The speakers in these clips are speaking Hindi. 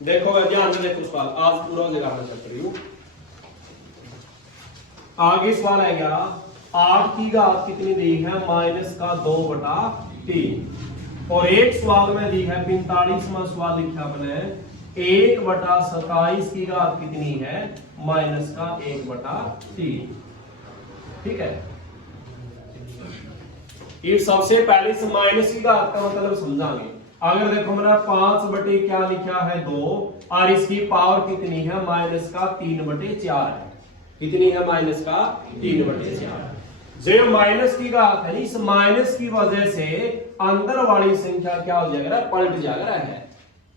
देखो ध्यान से देखो सवाल, आज पूरा हो जाएगा मैं चल रही हूँ। आगे सवाल है क्या, 8 की घात कितनी दी है, -2/3। और एक सवाल में दी है 45वां सवाल लिखा अपने 1/27 की घात कितनी है, -1/3। ठीक है, ये सबसे पहले इस माइनस की घात का मतलब समझाएंगे। अगर देखो मेरा 5 क्या लिखा है 2 और इसकी पावर कितनी है, -3/4 है। कितनी है, -3/4। जो माइनस की घात है, इस माइनस की वजह से अंदर वाली संख्या क्या हो जाएगा, पलट जाएगा है।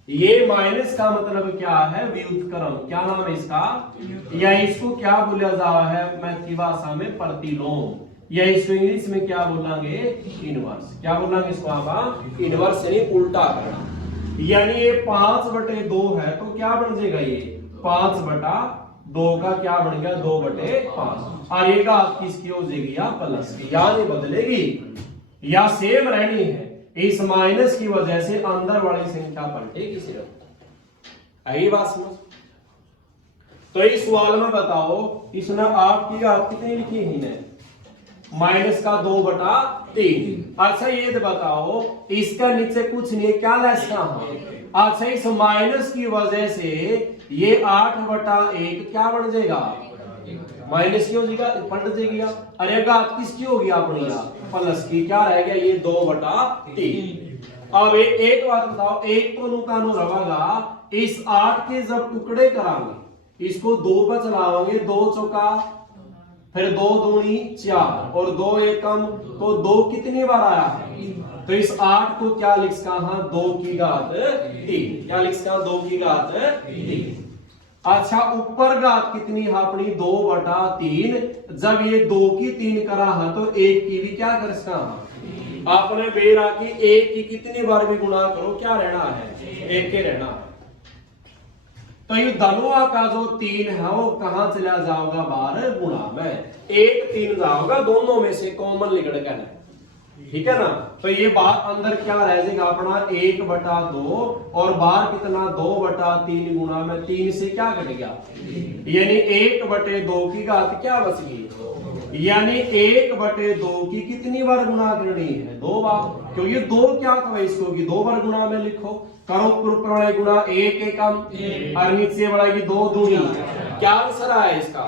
ये माइनस का मतलब क्या है, व्युत्क्रम। क्या नाम है इसका, या इसको क्या बोला जा रहा है मैथी भाषा में, प्रतिलोम, या इसको इंग्लिश में क्या बोलेंगे, इनवर्स। क्या बोलेंगे इसको आप, इनवर्स यानी उल्टा करना। यानी ये 5/2 है तो क्या बन जाएगा, ये 5/2 का क्या बन गया, 2/5। और ये घात किसकी हो जाएगी, या प्लस की, या नहीं बदलेगी या सेम रहनी है। इस माइनस की वजह से अंदर वाली संख्या पलटेगी सिर्फ। आई बात समझ। तो इस सवाल में बताओ, इसने 8 की घात कितनी लिखी है, -2/3। अच्छा ये तो बताओ, इसका नीचे कुछ नहीं है, क्या लेस का। अच्छा इस माइनस की वजह से ये 8/1 क्या बन जाएगा, माइनस की हो जाएगा, पलट जाएगी। अरे घात किसकी होगी अपनी, प्लस की। क्या रह गया, ये 2/3। अब एक बात बताओ, एक तो नुकानो रहेगा, इस 8 के जब टुकड़े कराएंगे, इसको 2 पर चलाओगे, 2 चौका, फिर 2 दूनी 4 और 2 एकम, तो 2 कितनी बार आया है, तो इस 8 को क्या लिख सका, 2 की घात 3। क्या लिख सका, 2 की घात 3। अच्छा ऊपर घात कितनी है अपनी, 2/3। जब ये 2 की 3 करा है तो 1 की भी क्या कर सका, आपने बेरा की 1 की कितनी बार भी गुणा करो, क्या रहना है, 1 के रहना है। तो ये धनुआ का जो 3 है वो कहां चला जाओगा, बाहर गुणा में 1 3 जाओगा, दोनों में से कॉमन निकल कर, ठीक है ना। तो ये बाहर अंदर क्या रह जाएगा अपना, 1/2 और बाहर कितना, 2/3 गुणा में 3 से क्या कट गया, यानी 1/2 की घात क्या बच गई, यानी 1/2 की कितनी बार गुणा करनी है, 2 बार। क्योंकि 2 क्या कहो इसको कि 2 बार गुणा में लिखो, करो ऊपर वाले गुणा 1 एकम और नीचे वाला की 2 दूनी। क्या आंसर आया इसका,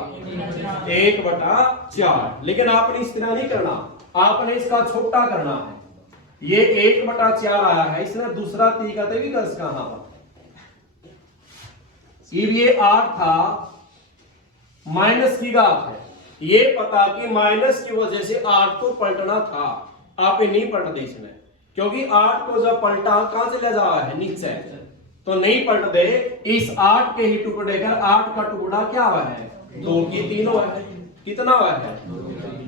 1/4। लेकिन आपने इस तरह नहीं करना, आपने इसका छोटा करना है। ये 1/4 आया है, इसने दूसरा तरीका तो भी कर सका, ये 8 था, माइनस की घात है, ये पता कि माइनस की वजह से 8 को पलटना था, आप नहीं पलट दे इसमें, क्योंकि 8 को जब पलटा कहां से ले जा रहा है, नीचे, तो नहीं पलट दे। इस 8 के ही टुकड़े कर, 8 का टुकड़ा क्या हुआ है, 2 की 3 हुआ है, कितना हुआ है।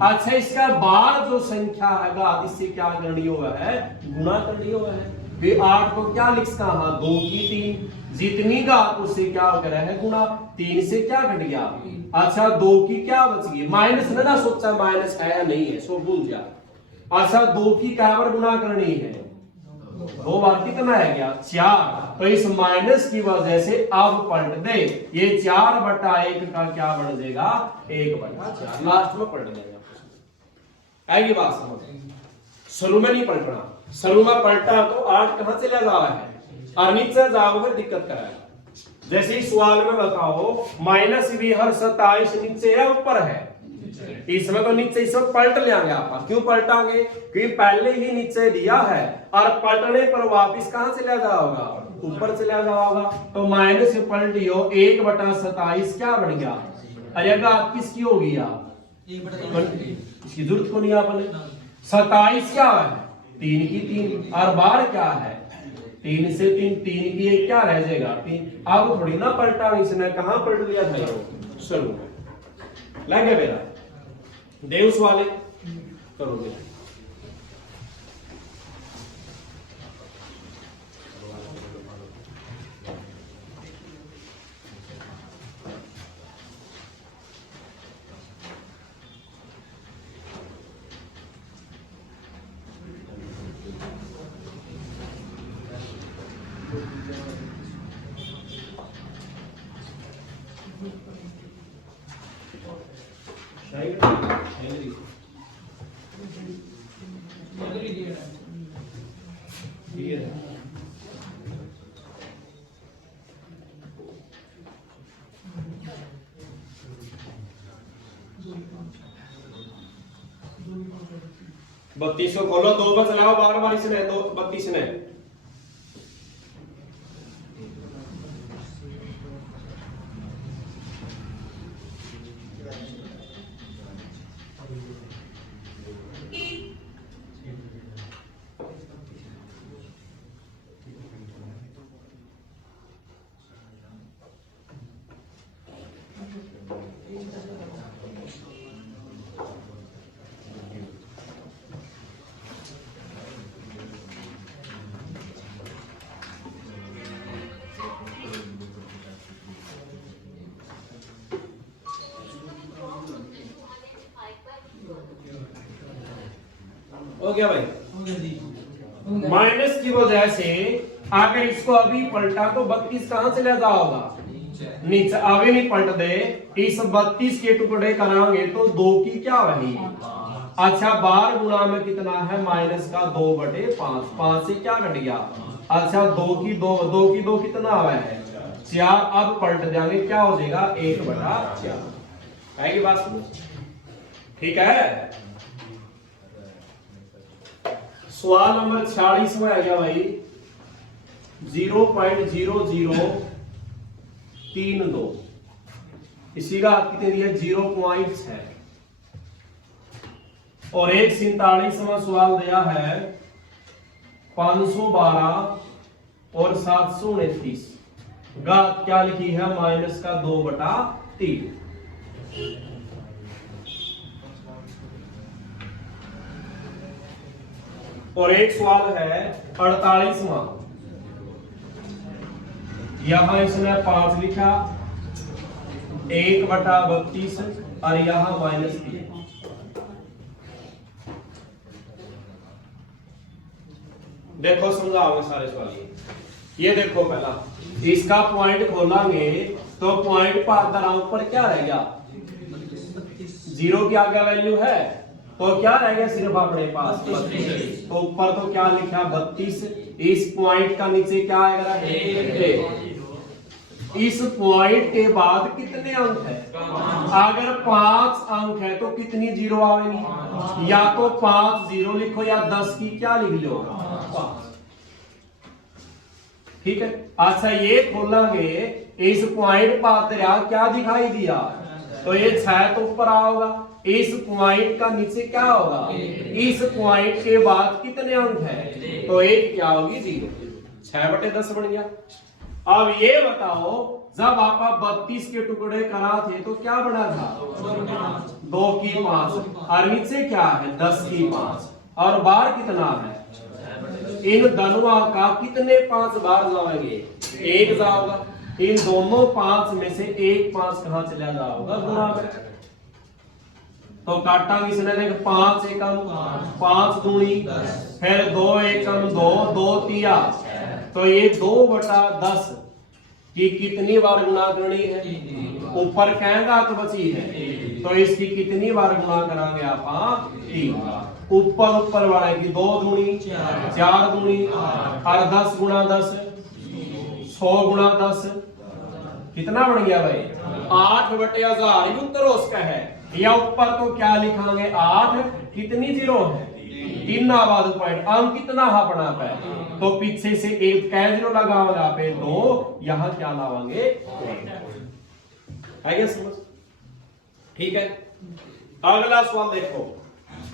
अच्छा इसका बाद जो संख्या है इससे क्या करनी हुआ है, गुणा करनी हुआ है। फिर 8 को क्या लिख सका, 2 की 3, जितनी घात उससे क्या करा है, गुणा। 3 से क्या घट गया, अच्छा 2 की क्या बच गई, माइनस ना सोचा माइनस है या नहीं है, सो भूल जा। अच्छा 2 की क्या बार गुणा करनी है, 2 बार, कितना है गया 4। तो इस माइनस की वजह से अब पलट दे, ये 4/1 का क्या बन जाएगा, 1/4, लास्ट में पलट जाएगा। आएगी बात समझ। शुरू में नहीं पलटना, शुरू में पलटा तो 8 कहां से ले जा रहा है, और नीचे जाओगे दिक्कत कराएगा। जैसे इस सवाल में बताओ, -27 नीचे है ऊपर है, इसमें तो नीचे इस वक्त पलट लेंगे आप। क्यों पलटांगे, क्योंकि पहले ही नीचे दिया है और पलटने पर वापस कहां से ले जाओगा, ऊपर से ले जाओगा। तो माइनस से पलटियो, 1/27 क्या बन गया, अरे घात किसकी होगी, इसकी जरूरत को नहीं आपने। 27 क्या है, 3 की 3, और बार क्या है, 3 से 3, 3 की 1 क्या रह जाएगा, 3। अब थोड़ी ना पलटा, इसने कहां पलट लिया था, शुरू में लगे मेरा देवस वाले करोगे। बत्तीस को खोलो, दो बच लाओ, बार बार इसने दो 32 ने। हो गया भाई। माइनस की वजह से अगर इसको अभी पलटा तो 32 कहां चला जाओगा? नीचे। अभी नहीं पलट दे, इस 32 के टुकड़े कराएंगे तो 2 की क्या रही? अच्छा, बार गुणा में कितना है? माइनस का 2/5। 5 से क्या घट गया? अच्छा, 2 की 2 कितना हुआ है? 4। अब पलट जाएंगे, क्या हो जाएगा? 1/4 आएगी बात समझ? ठीक है। सवाल नंबर 46 में आ गया भाई। 0.0032। इसी का कितने दिया? 0.6। और 147वां सवाल दिया है 512 और 729। घात क्या लिखी है? माइनस का 2/3। और एक सवाल है 48वां। यहां इसने 5 लिखा, 1/32 और यहां -3। देखो समझाओगे सारे सवाल। ये देखो, पहला इसका पॉइंट खोलेंगे तो पॉइंट पर ऊपर क्या रह गया? 0 की आगे वैल्यू है तो क्या रह गया? सिर्फ अपने पास 32। तो ऊपर तो क्या लिखा? 32। इस पॉइंट का नीचे क्या आएगा? 1। इस पॉइंट के बाद कितने अंक है? अगर 5 अंक है तो कितनी जीरो आएंगी? या तो 5 0 लिखो या 10 की क्या लिख लो? 5। ठीक है। अच्छा, ये खोलेंगे, इस पॉइंट पर क्या दिखाई दिया? तो ये 6 तो ऊपर आओगा। इस पॉइंट का नीचे क्या होगा? इस पॉइंट के बाद कितने अंक है? तो एक क्या होगी? 0। 6/10 बन गया। अब ये बताओ, जब आप 32 के टुकड़े करा थे तो क्या बना था? 2 की 5। और नीचे क्या है? 10 की 5। और बार कितना है? इन दोनों का कितने 5 बार जाएंगे? 1 जाओगा। इन दोनों 5 में से एक 5 कहां चला जाओगा? गुणा में। तो काटा किसने? देख, 5 एकम 5 दूनी, फिर 2 एकम 2, 2 तिया। तो ये 2/10 की कितनी बार गुणा करनी है? ऊपर कहेगा तो बची है, तो इसकी कितनी बार गुणा करांगे आप? 3 बार। ऊपर वाले की 2 दूनी 4 दूनी और 10 गुणा 10 100 गुणा 10 कितना बन गया भाई? 8/1000 उत्तर उसका है। या ऊपर तो क्या लिखांगे? 8। कितनी जीरो है? 3 आबाद पॉइंट। अंक कितना अपना पे? तो पीछे से एक कै जीरो लगाओगे पे 2, यहां क्या लावांगे? है क्या समझ? ठीक है। अगला सवाल देखो।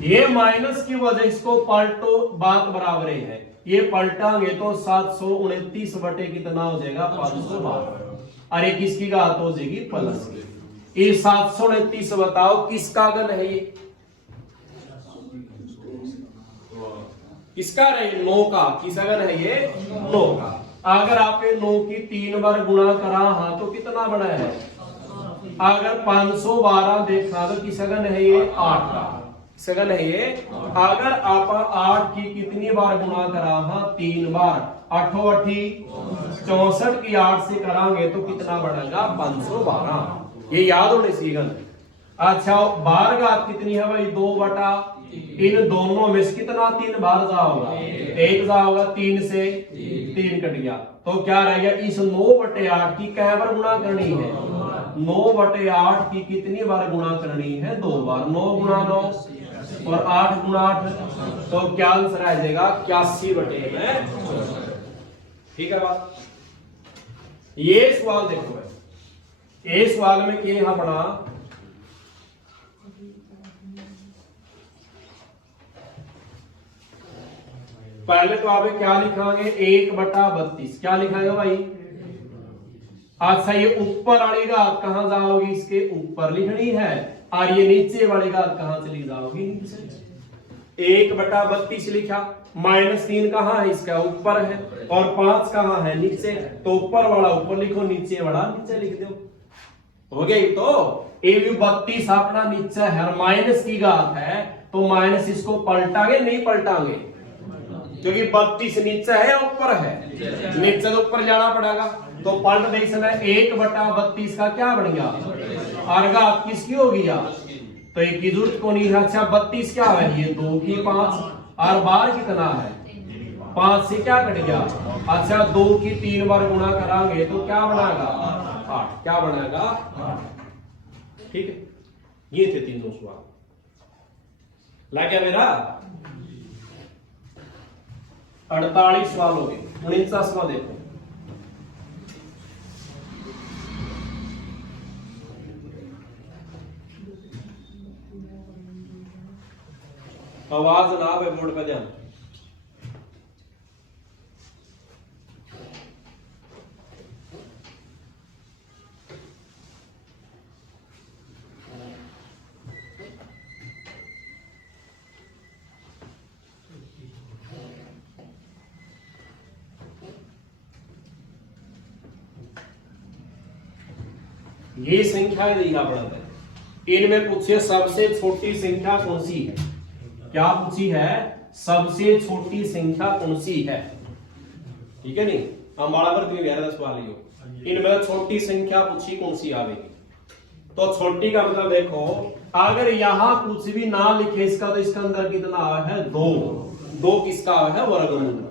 ये माइनस की वजह इसको पलटो, बात बराबर है। ये पलटांगे तो 729 बटे कितना हो जाएगा? 512। अरे किसकी घात हो जाएगी? प्लस की। ये 729 बताओ किसका घन है? ये किसका रहे? 9 का। किसका घन है ये? 9 का। अगर आपने 9 की 3 बार गुणा करा हाँ तो कितना बना है? अगर 512 देखा तो किसका घन है ये? 8 का। किसका घन है ये? अगर आप 8 की कितनी बार गुणा करा हाँ? 3 बार। 8 8 64 की 8 से करांगे तो कितना बढ़ेगा 512, ये याद होने सीखन। अच्छा बार घात कितनी है भाई 2 बटा, इन दोनों में से कितना 3 बार जा होगा, 1 जा होगा, 3 से 3 कट गया तो क्या रह गया, इस 9/8 की कै बार गुणा करनी है, 9/8 की कितनी बार गुणा करनी है, 2 बार, 9 गुणा 9 और 8 गुणा 8, तो क्या आंसर आ जाएगा 81/में। ठीक है बात। ये सवाल देखो है, ये सवाल में क्या है बना, पहले तो आप क्या लिखांगे 1/32, क्या लिखाएंगे भाई। अच्छा ये ऊपर वाली घात कहां जाओगी, इसके ऊपर लिखनी है, और ये नीचे वाली घात कहां चली जाओगी, नीचे। 1/32 लिखा, -3 कहां है, इसका ऊपर है, और 5 कहां है, नीचे, तो ऊपर वाला ऊपर लिखो, नीचे वाला नीचे लिख दो, हो गया। तो ये 32 अपना नीचे है और माइनस की घात है, तो माइनस इसको पलटांगे नहीं पलटांगे, क्योंकि 32 नीचे है या ऊपर है, नीचे तो ऊपर जाना पड़ेगा, तो पलट दे इसमें 1/32 का क्या बन गया, और घात किसकी होगी यार, तो एक की जरूरत को नहीं है। अच्छा 32 क्या है, ये 2 की 5, और बार कितना है 5 से क्या कट गया, अच्छा 2 की 3 बार गुणा करांगे तो क्या बनाएगा 8, क्या बनाएगा 8। ठीक है, ये थे तीनों सवाल, लग गया मेरा। 48 सवाल हो गए, 49वां देखो। आवाज ना आवे बोर्ड पे ध्यान। ये संख्या देखना पड़ता है, इनमें पूछे सबसे छोटी संख्या कौन सी है, क्या पूछी है, सबसे छोटी संख्या कौन सी है, ठीक है नहीं, हम बाड़ा पर तुम्हें 11 सवाल लियो, इनमें छोटी संख्या पूछी कौन सी आवेगी, तो छोटी का मतलब देखो, अगर यहां कुछ भी ना लिखे इसका, तो इसके अंदर कितना है 2 किसका है वर्गमूल का,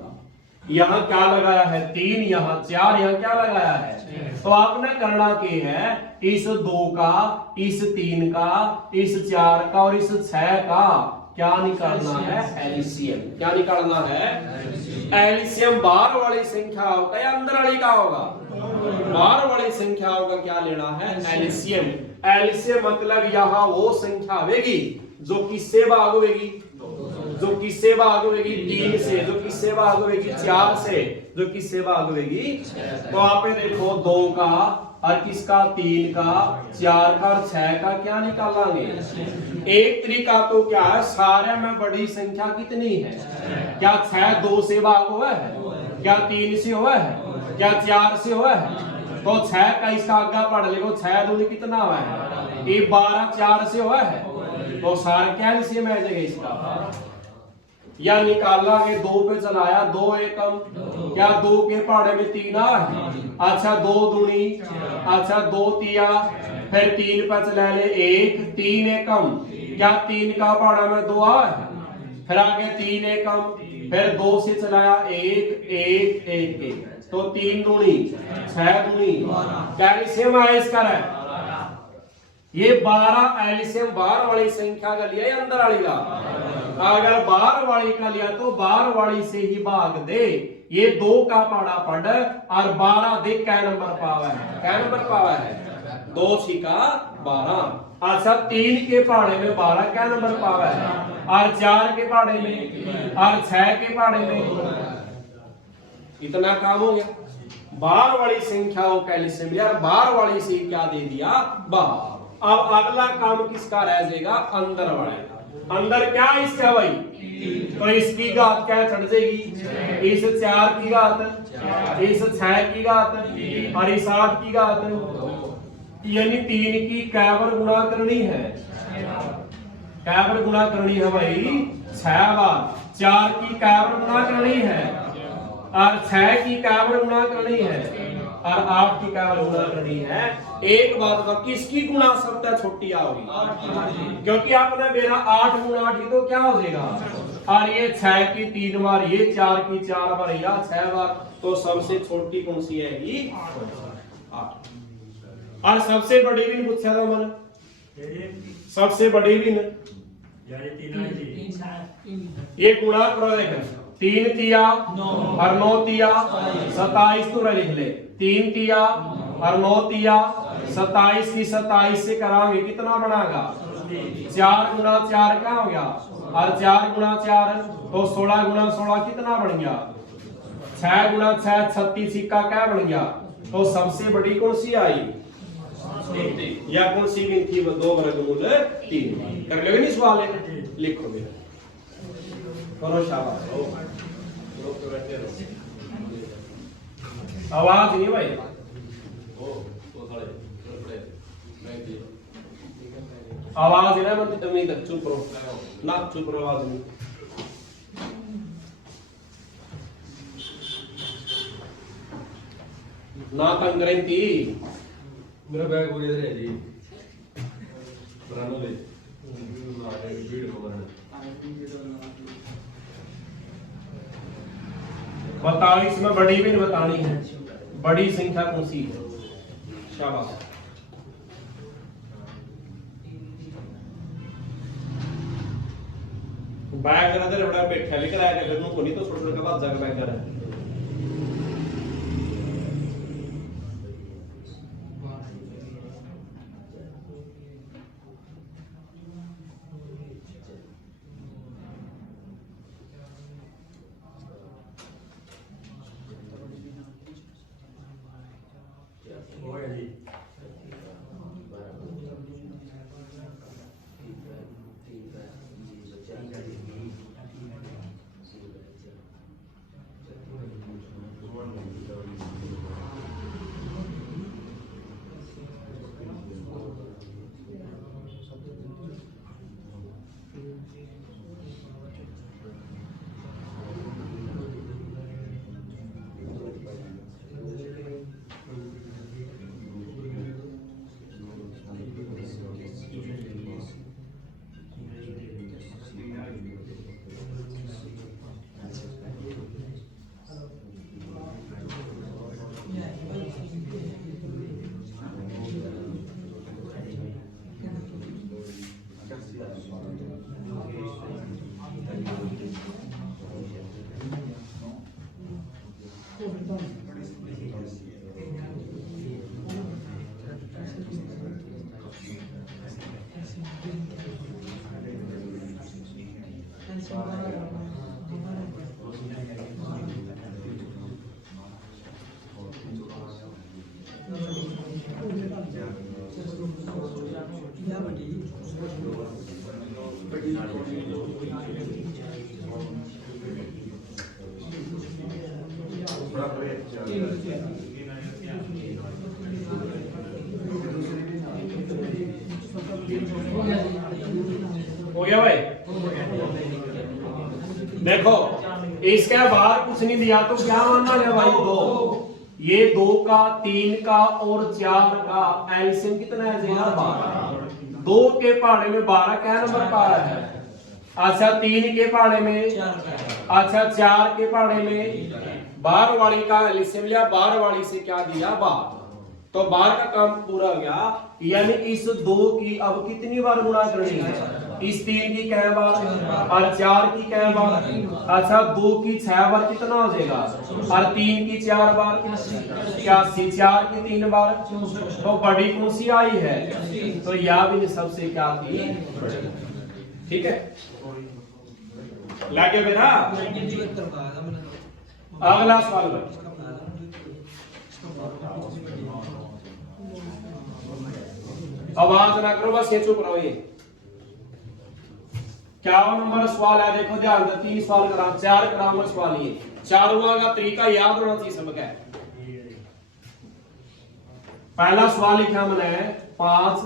यहां क्या लगाया है 3, यहां 4, यहां क्या लगाया है, तो आपने करना क्या है, इस 2 का, इस 3 का, इस 4 का और इस 6 का क्या निकालना है, एलसीएम। क्या निकालना है, एलसीएम। बाहर वाली संख्या होगा या अंदर वाली का होगा, बाहर वाली संख्या होगा, क्या लेना है एलसीएम। एलसीएम मतलब यहां वो संख्या आवेगी जो किससे भाग होगी, जो किससे भाग होगी 3 से, जो किससे भाग होगी 4 से, जो किससे भाग होगी, तो आप देखो 2 का और किसका 3 का, 4 का और 6 का क्या निकालेंगे। एक तरीका तो क्या है, सारे में बड़ी संख्या कितनी है, क्या 6 2 से भाग हुआ है, क्या 3 से हुआ है, क्या 4 से हुआ है, तो 6 का इसका आगे पढ़ लेगा, 6 दूनी कितना हुआ है, ये 12 4 से हुआ है, तो सारे क्या एलसीएम आ जाएगा इसका, या निकाला के 2 पे चलाया 2 एकम, क्या 2 के पहाड़े में 3 आ, अच्छा 2 दूनी, अच्छा 2 तिया, फिर 3 पे चला ले 1, 3 एकम, क्या 3 का पहाड़ा में 2 आ, फिर आगे 3 एकम, फिर 2 से चलाया 1 1 1 1, तो 3 दूनी 6 दूनी, क्या एलसीएम आया इसका है, ये 12 एलसीएम बाहर वाली संख्या का लिया या अंदर वाली का, अगर बाहर वाली का लिया तो बाहर वाली से ही भाग दे, ये 2 का पहाड़ा पढ़ और 12 देख क्या नंबर पावा है, क्या नंबर पावा है 2 6 12, अच्छा 3 के पहाड़े में 12 क्या नंबर पावा है, और 4 के पहाड़े में और 6 के पहाड़े में, इतना काम हो गया। बाहर वाली संख्याओं का एलसीएम यार, बाहर वाली से क्या दे दिया बाहर। अब अगला काम किसका रह जाएगा, अंदर वाले का। अंदर क्या इसका भाई, तो इसकी घात क्या चढ़ जाएगी, इस 4 की घात, इस 6 की घात और इस 8 की घात, यानी 3 की कै बार गुणा करनी है, कै बार गुणा करनी है भाई 6 बार, 4 की कै बार गुणा करनी है और 6 की काबर गुणा करनी है और 8 की काबर गुणा करनी है। एक बात तो किसकी गुणा सबसे छोटी आओगी, क्योंकि आपने मेरा 8 गुणा 8 तो क्या हो जाएगा, और ये 6 की 3 बार, ये 4 की 4 बार, या 6 बार, तो सबसे छोटी कौन सी है? 8। और सबसे बड़ी भी पूछा था मन, सबसे बड़ी भी ये गुणा करो, देख 3 तिया और 9 तिया 27 तो लिख ले, 3 तिया और 9 तिया 27 की 27 से कराएंगे कितना बनाएगा? 4 गुणा 4 क्या हो गया, और 4 गुणा 4 तो 16 गुणा 16 कितना बन गया? 6 गुणा 6 36 का क्या बन गया? तो सबसे बड़ी कौन सी आई? या कौन सी भी थी? वो 2 वर्गमूल 3। कर लोगे नहीं सवाल है? लिखो मेरा, करो शाबाश। आवाज नहीं भाई, आवाज है ना, मैं चुप रहो ना, चुप रहो, आवाज नहीं। ना तंग करें थी, मेरा बैग वो इधर है जी, बनाना ले भीड़ हो रहा है। बताओ इसमें बड़ी भी नहीं बतानी है, बड़ी संख्या कौन सी है? शाबाश। बैग जरा देर बड़ा बैठा लेकर आया कर, को नहीं तो छोटे के बाद जाकर बैग कर रहा है। हो गया भाई? देखो इसके बाहर कुछ नहीं दिया तो क्या मानना है भाई? 2। ये 2 का 3 का और 4 का एलसीएम कितना है? 12। 2 के पहाड़े में 12 क्या नंबर पा रहा है? अच्छा 3 के पहाड़े में, अच्छा 4 के पहाड़े में 12 वाली का एलसीएम लिया, 12 वाली से क्या दिया? 12। तो 12 का काम पूरा हो गया, यानी इस 2 की अब कितनी बार गुणा करनी है? इस 3 की कै बार और 4 की कै बार? अच्छा 2 की 6 बार कितना हो जाएगा? और 3 की 4 बार 81, 4 की 3 बार, तो बड़ी कौन सी आई है? तो यह भी सबसे क्या थी? ठीक है, लागे बेटा। अगला सवाल आवाज ना करो, बस ये चुप रहो। ये क्या नंबर सवाल है? देखो ध्यान से, 3 सवाल करा, 4 ग्रामर सवाल। ये चारों का तरीका याद होना चाहिए सबका। पहला सवाल लिखा मैंने 5,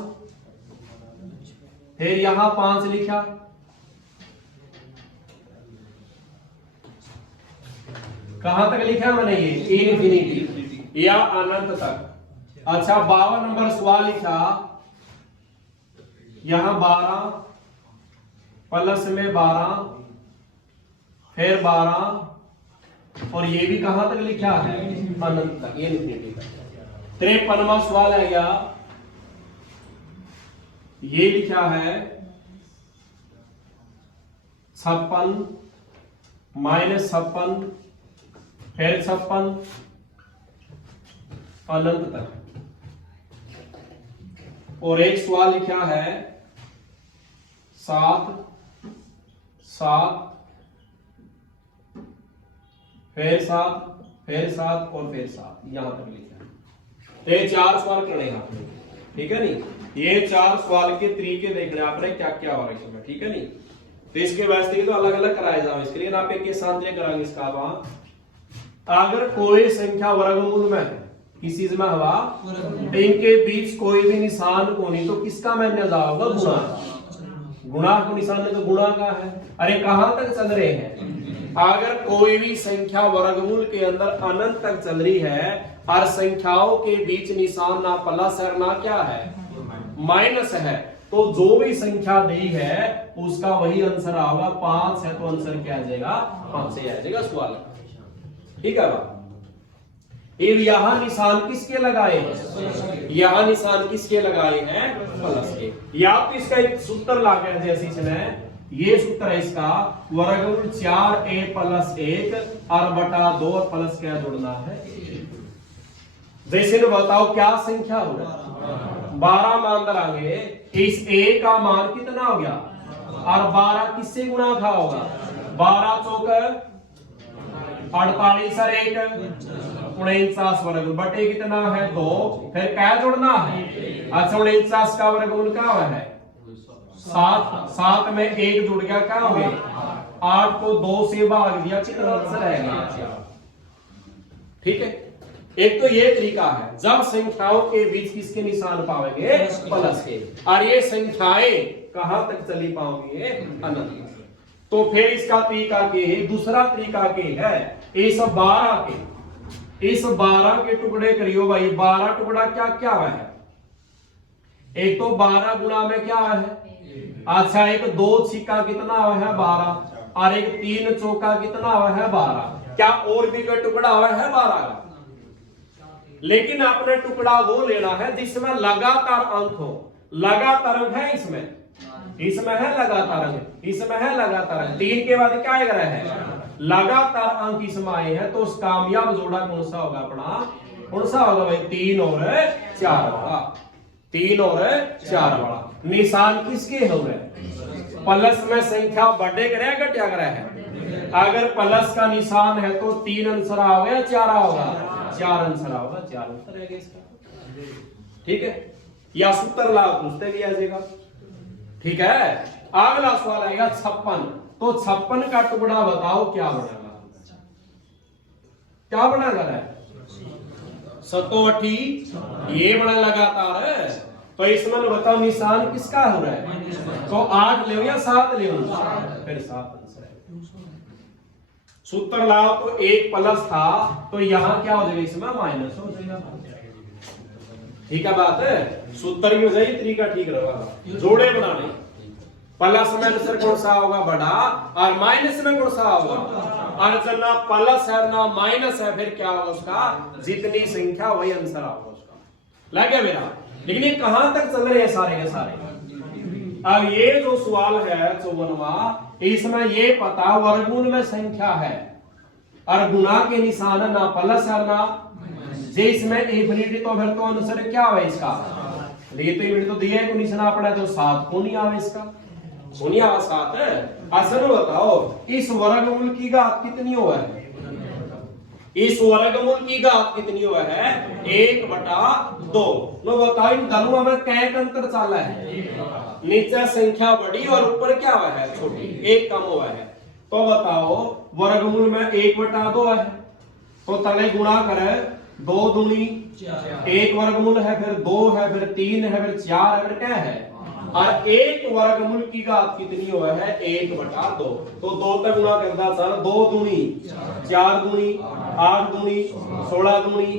फिर यहां 5 लिखा, कहां तक लिखा है मैंने ये इन्फिनिटी या अनंत तक। अच्छा 52 नंबर सवाल लिखा, यहां 12 प्लस में 12 फिर 12 और ये भी कहां तक लिखा है अनंत तक, ये इन्फिनिटी तक। 53वां सवाल है क्या, ये लिखा है 56 माइनस 56 फिर 56 अनंत तक। और एक सवाल लिखा है 7 7 फिर 7 फिर 7 और फिर 7, यहां तक लिखा है। तो ये 4 सवाल करने हैं आपने, ठीक है नहीं। ये 4 सवाल के तरीके देखने आपने क्या क्या हो इसमें, ठीक है नहीं। तो इसके वास्ते तो अलग अलग कराए जाओ, इसके लिए आप एक शांति कराएंगे इसका। वहां अगर कोई संख्या वर्गमूल में है किसी में हवा इनके बीच कोई भी निशान को नहीं, तो किसका मान्य जाओगा गुणा। गुणा को निशान तो गुणा का है। अरे कहां तक चल रहे हैं, अगर कोई भी संख्या वर्गमूल के अंदर अनंत तक चल रही है और संख्याओं के बीच निशान ना प्लस है ना क्या है माइनस है, तो जो भी संख्या दी है उसका वही आंसर आएगा। 5 है तो आंसर क्या आ जाएगा 5 से आ जाएगा सवाल, ठीक है बात। यहां निशान किसके लगाए हैं, यहां निशान किसके लगाए हैं प्लस के। या तो इसका एक सूत्र लगा जैसे इसमें ये सूत्र है इसका, वर्गमूल 4a प्लस 1 और बटा 2 और प्लस क्या जोड़ना है। जैसे ने बताओ क्या संख्या होगा 12 मान दरांगे, इस a का मान कितना हो गया और 12 किससे गुणा खा होगा, 12 चौक 48 और 1 49 वर्गमूल बटे कितना है 2, फिर क्या जोड़ना है। अच्छा 49 का वर्गमूल क्या है 7, 7 में 1 जुड़ गया क्या हो गया 8 को 2 से भाग दिया, कितना आंसर आएगा। ठीक है, एक तो ये तरीका है जब संख्याओं के बीच किसके निशान पाओगे प्लस के, और ये संख्याएं कहां तक चली पाओगे अनंत। तो फिर इसका तरीका के दूसरा तरीका के है इस 12 के टुकड़े करियो भाई। 12 टुकड़ा क्या क्या है, एक तो 12 गुणा में क्या है, अच्छा एक 2 छिक्का कितना है 12 और एक 3 चौका कितना है 12। क्या और भी कोई टुकड़ा है 12 का, लेकिन आपने टुकड़ा वो लेना है जिसमें लगातार अंक हो। लगातार अंक है इसमें है लगातार अंक, इसमें है लगातार अंक। 3 के बाद क्या है लगातार अंक इसमें आए हैं, तो उस कामयाब जोड़ा कौन सा होगा अपना, कौन सा होगा भाई 3 और 4 वाला। 3 और 4 वाला निशान किसके हो रहे प्लस में संख्या बढ़े करे घटिया करे है। अगर प्लस का निशान है तो 3 आंसर आओगे या 4 आओगा 4 आंसर आओगा, 4 आंसर है इसका। ठीक है, या सूत्र ला पूछते भी आ जाएगा। ठीक है, अगला सवाल आएगा 56। तो 56 का टुकड़ा बताओ क्या बनेगा, क्या बना कर है 7 ये बना लगातार है। तो इसमें बताओ निशान किसका हो रहा है, तो 8 ले या 7 ले, फिर 7 आंसर है। सूत्र लाओ तो 1 प्लस था तो यहां क्या हो जाएगा इसमें माइनस हो जाएगा। ठीक है बात है, सूत्र की वजह तरीका ठीक रहेगा। जोड़े बनाने प्लस में आंसर कौन सा होगा बड़ा और माइनस में कौन सा होगा, और जब ना प्लस है ना माइनस है फिर क्या होगा उसका जितनी संख्या वही आंसर होगा उसका। लग गया मेरा, लेकिन ये कहां तक चल रहे हैं सारे के सारे। अब ये जो सवाल है 54वां, इसमें ये पता वर्गमूल में संख्या है और गुणा के निशान ना प्लस है ना जे इसमें इन्फिनिटी, तो फिर तो आंसर क्या है इसका, ये तो इन्फिनिटी तो दिया है को निशान पड़ा है तो 7 को नहीं आवे इसका, को नहीं आवा 7 है। असल बताओ इस वर्गमूल की घात कितनी हुआ है, इस वर्गमूल की घात कितनी हुआ है 1/2। लो बताओ इन दोनों में क्या अंतर चला है, नीचे संख्या बड़ी और ऊपर क्या हुआ है छोटी, 1 कम हुआ है। तो बताओ वर्गमूल में 1/2 है, तो तले गुणा करे 2 दूनी 1 वर्गमूल है, फिर 2 है, फिर 3 है, फिर 4 है, फिर क्या है और एक वर्गमूल की घात कितनी हुआ है 1/2। तो 2 तक गुणा करता सर 2 दूनी 4 दूनी 8 दूनी 16 दूनी,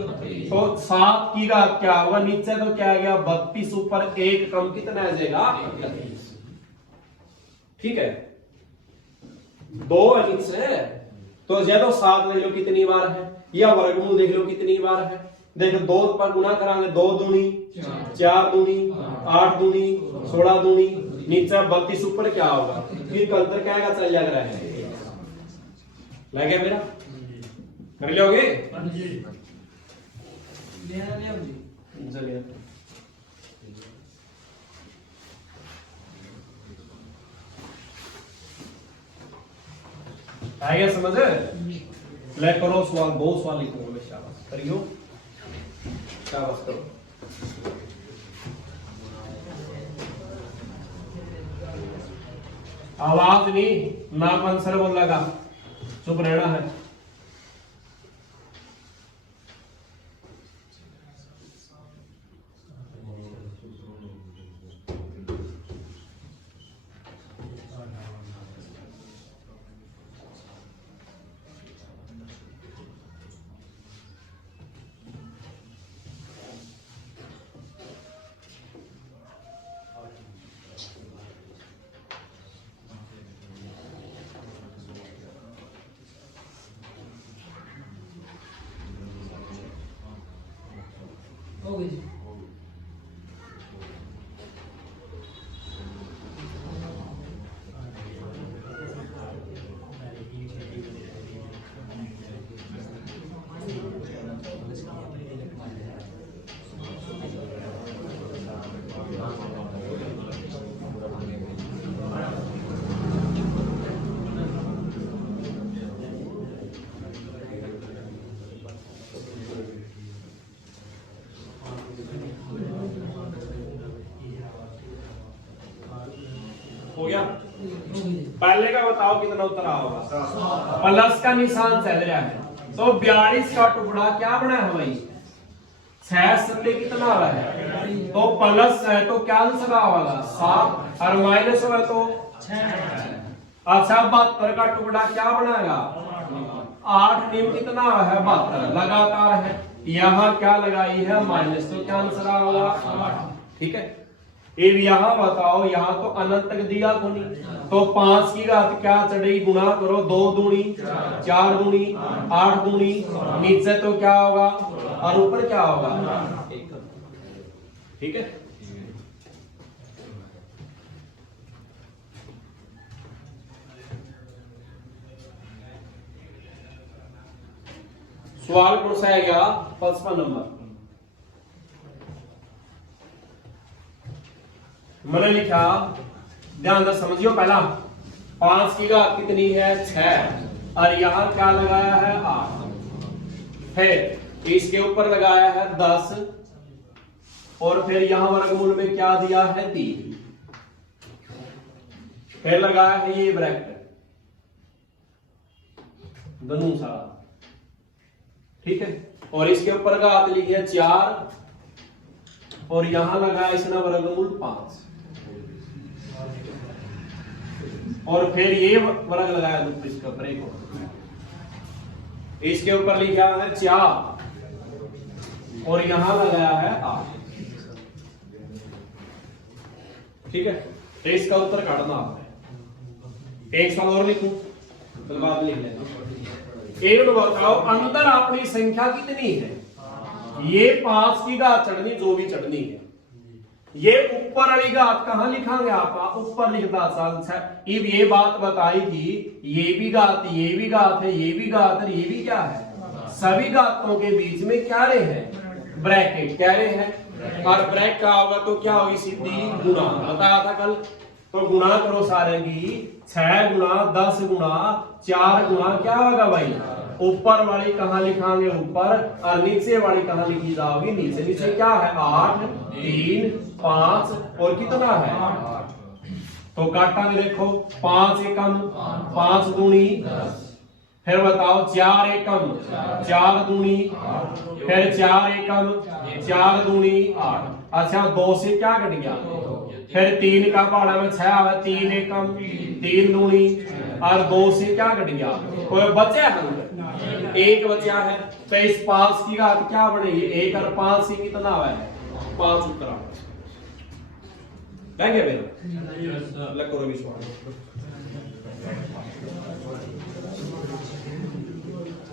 तो 7 की घात क्या होगा नीचे तो क्या आ गया 32, ऊपर 1 कम कितना आ जाएगा 31। ठीक है 2 नीचे, तो या तो 7 देख लो कितनी बार है, या वर्गमूल देख लो कितनी बार है। देखो 2 पर गुणा करांगे 2 दूनी 4 दूनी 8 दूनी 16 दूनी, नीचे 32, ऊपर क्या होगा फिर अंतर क्या आएगा चल जाएगा है। लग गया मेरा, कर लोगे चलिए आ गया समझ। ले करो सवाल, 2 सवाल लिखो बोले शाबाश करियो, शाबाश करो। आवाज नहीं ना आंसर बोलेगा, चुप रहना है। हो गई। हो गया। पहले का बताओ कितना उत्तर होगा, प्लस का निशान चल रहा है, तो 42 का टुकड़ा क्या बना है भाई 6 सत्ते कितना आ रहा है, तो प्लस है तो क्या आंसर आएगा 7, और माइनस है तो 6। अच्छा 72 का टुकड़ा क्या बनाएगा 8, नियम कितना है 72 लगातार है, यहाँ क्या लगाई है माइनस, तो क्या आंसर आएगा। ठीक है अब यहाँ बताओ, यहाँ तो अनंत तक दिया तो नहीं, तो 5 की घात क्या चढ़ेगी गुणा करो 2 दूनी 4 दूनी 8 दूनी, नीचे तो क्या होगा और ऊपर क्या होगा 1। ठीक है सवाल कौन सा है गया 55 नंबर। मैंने लिखा ध्यान से समझियो, पहला 5 की घात कितनी है 6, और यहां क्या लगाया है 8, फिर इसके ऊपर लगाया है 10, और फिर यहां वर्गमूल में क्या दिया है 3, फिर लगाया है ये ब्रैकेट दोनों सारा। ठीक है और इसके ऊपर घात लिखी है 4, और यहां लगाया इसने वर्गमूल 5, और फिर ये वर्ग लगाया इसके ऊपर एक, इसके ऊपर लिखा है 4, और यहां लगाया है 8। ठीक है तो इसका उत्तर काटना आपने। एक सवाल और लिखूं तो बाद लिख लेना। एक बताओ अंदर अपनी संख्या कितनी है, ये 5 की घात चढ़नी जो भी चढ़नी है, ये ऊपर वाली घात कहां लिखांगे आप ऊपर लिखता साल। ये बात बताई थी ये भी घात ये भी घात है ये भी घात है ये भी क्या है, सभी घातों के बीच में क्या रहे हैं ब्रैकेट, क्या रहे हैं, और ब्रैकेट का होगा तो क्या होगी सीधी गुणा, बताया था कल। तो गुणा करो सारे की 6 गुणा 10 गुणा 4 गुणा क्या होगा भाई, ऊपर वाली कहां लिखांगे ऊपर, और नीचे वाली कहां लिखी जाओगी नीचे। नीचे क्या है 8 3 5 और कितना है 8, तो काटांगे देखो 5 एकम 5 दूनी, फिर बताओ 4 एकम 4 दूनी, फिर 4 एकम 4 दूनी 8। अच्छा 2 से क्या कट गया फिर 3 का पहाड़ा में 6 आवे, 3 एकम 3 दूनी और 2 से क्या घट गया, कोई बचा है, एक बचा है। तो इस 5 की घात क्या बनेगी, 1 और 5 से कितना आवा है, 5 उत्तर आवा है मेरा लग करो विश्वास।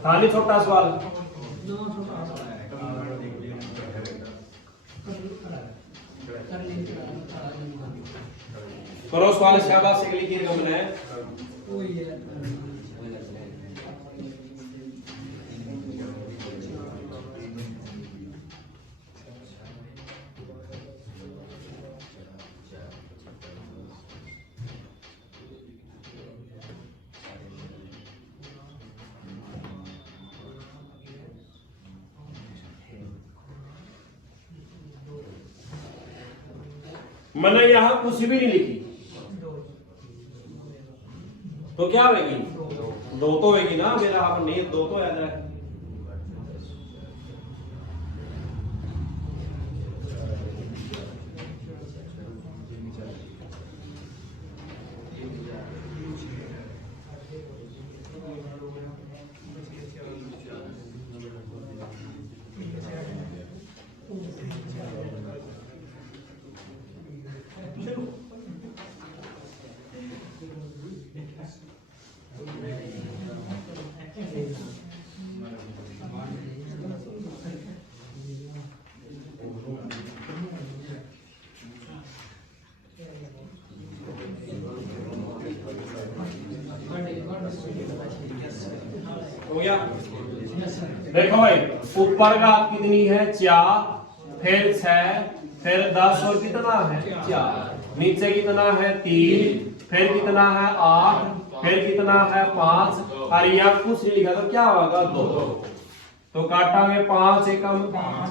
खाली छोटा सवाल करो, सवाल शाबाश से लिखिएगा मैंने। मैंने यहां कुछ भी नहीं लिखी तो क्या होगी, 2 तो होगी ना, मेरा आप नहीं 2 तो याद है। हो गया, देखो भाई ऊपर का कितनी है 4, फिर 6, फिर 10 और कितना है 4, नीचे कितना है 3, फिर कितना है 8, फिर कितना है 5, और यह कुछ नहीं लिखा तो क्या होगा 2। तो काटांगे 5 एकम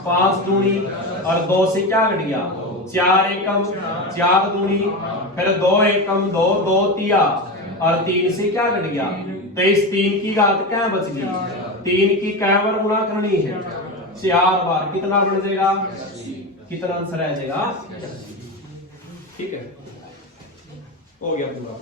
5 दूनी और 2 से क्या घट गया, 4 एकम 4 दूनी, फिर 2 एकम 2 2 तिया और 3 से क्या घट गया। तो इस 3 की घात क्या बच गई, 3 की कै बार गुणा करनी है, 4 बार, कितना बन जाएगा, कितना आंसर आ जाएगा। ठीक है, हो गया पूरा।